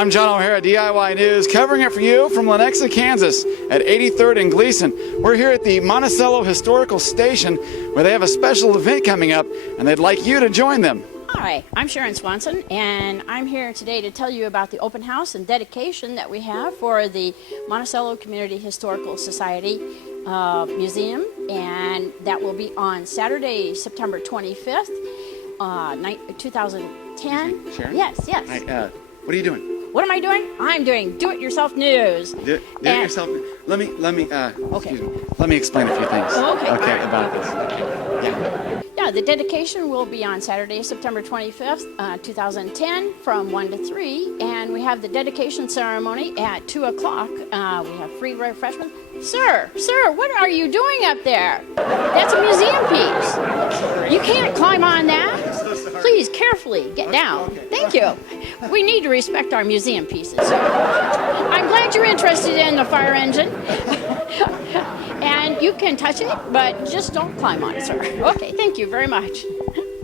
I'm John O'Hara, DIY News, covering it for you from Lenexa, Kansas at 83rd and Gleason. We're here at the Monticello Historical Station where they have a special event coming up and they'd like you to join them. Hi, I'm Sharon Swanson, and I'm here today to tell you about the open house and dedication that we have for the Monticello Community Historical Society Museum, and that will be on Saturday, September 25th, 2010. Sharon? Yes. Hi, what are you doing? What am I doing? I'm doing do-it-yourself news. Do-it-yourself. Let me explain a few things. Okay. About this. Yeah, the dedication will be on Saturday, September 25th, 2010 from 1 to 3, and we have the dedication ceremony at 2 o'clock. We have free refreshments. Sir, what are you doing up there? That's a museum piece. You can't climb on that. Please, carefully, get down. Thank you. We need to respect our museum pieces. I'm glad you're interested in the fire engine. And you can touch it, but just don't climb on it, sir. Okay, thank you very much.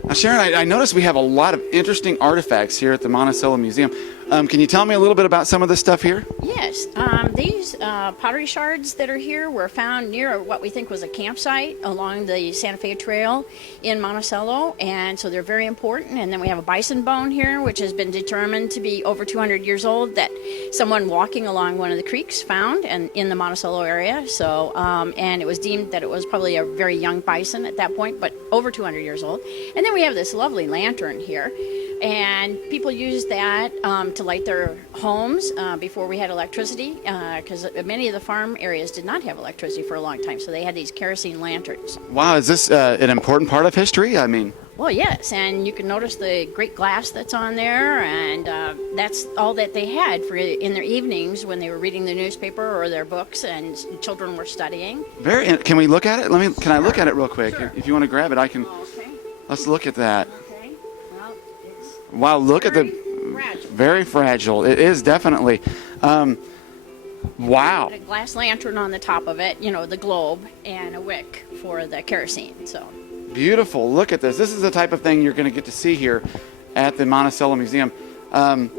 Now, Sharon, I noticed we have a lot of interesting artifacts here at the Monticello Museum. Can you tell me a little bit about some of this stuff here? Yes, these pottery shards that are here were found near what we think was a campsite along the Santa Fe Trail in Monticello, and so they're very important. And then we have a bison bone here, which has been determined to be over 200 years old, that someone walking along one of the creeks found and in the Monticello area. So, and it was deemed that it was probably a very young bison at that point, but over 200 years old. And then we have this lovely lantern here, and people used that to light their homes before we had electricity, because many of the farm areas did not have electricity for a long time, so they had these kerosene lanterns. Wow, is this an important part of history? I mean... Well, yes, and you can notice the great glass that's on there, and that's all that they had for in their evenings when they were reading the newspaper or their books and children were studying. Can we look at it? Can I look at it real quick? Sure. If you want to grab it, I can. Okay. Let's look at that. Okay. Well, it's Wow, look at the fragile. very fragile. It is definitely. Wow. A glass lantern on the top of it, you know, the globe, and a wick for the kerosene. So Beautiful. Look at this. This is the type of thing you're going to get to see here at the Monticello Museum. Can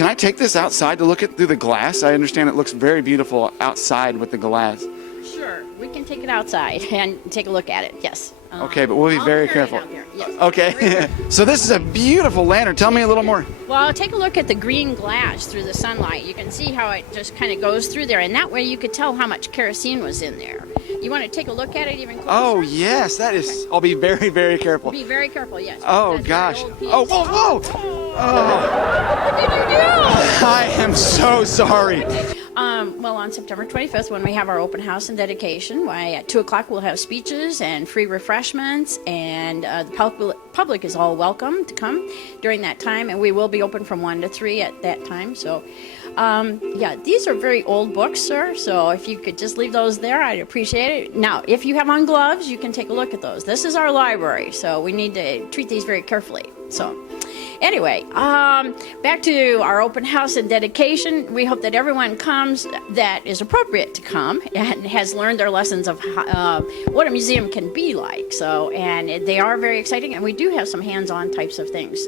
I take this outside to look at through the glass? I understand it looks very beautiful outside with the glass. sure, we can take it outside and take a look at it. Yes. Okay, but we'll be very careful. Down here. Yes. Okay. So this is a beautiful lantern. Tell me a little more. Well, take a look at the green glass through the sunlight. You can see how it just kind of goes through there, and that way you could tell how much kerosene was in there. You want to take a look at it even closer? Oh, yes, that is. I'll be very, very careful. Be very careful, yes. Oh, That's gosh. an old piece. Oh, whoa. Oh, What did you do? I am so sorry. Well, on September 25th, when we have our open house and dedication, why at 2 o'clock we'll have speeches and free refreshments, and the public is all welcome to come during that time, and we will be open from 1 to 3 at that time. So, yeah, these are very old books, sir, so if you could just leave those there, I'd appreciate it. Now, if you have on gloves, you can take a look at those. This is our library, so we need to treat these very carefully. So, anyway, back to our open house and dedication. We hope that everyone comes that is appropriate to come and has learned their lessons of what a museum can be like. So, and they are very exciting, and we do have some hands-on types of things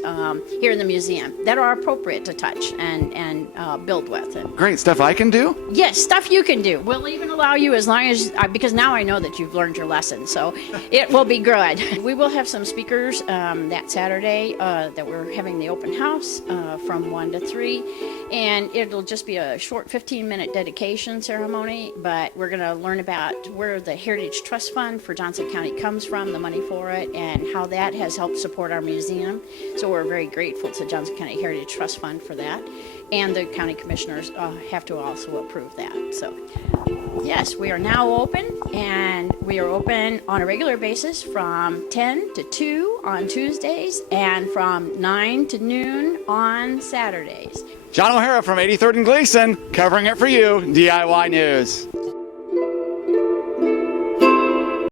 here in the museum that are appropriate to touch and build with. And Great stuff I can do? yes, stuff you can do. We'll even allow you as long as, because now I know that you've learned your lesson, so it will be good. We will have some speakers that Saturday that we're having the open house from 1 to 3, and it'll just be a short 15-minute dedication ceremony, but we're going to learn about where the Heritage Trust Fund for Johnson County comes from, the money for it, and how that has helped support our museum. So we're very grateful to Johnson County Heritage Trust Fund for that, and the county commissioners have to also approve that. So yes, we are now open, and we are open on a regular basis from 10 to 2 on Tuesdays and from 9 to noon on Saturdays. John O'Hara from 83rd and Gleason, covering it for you, DIY News.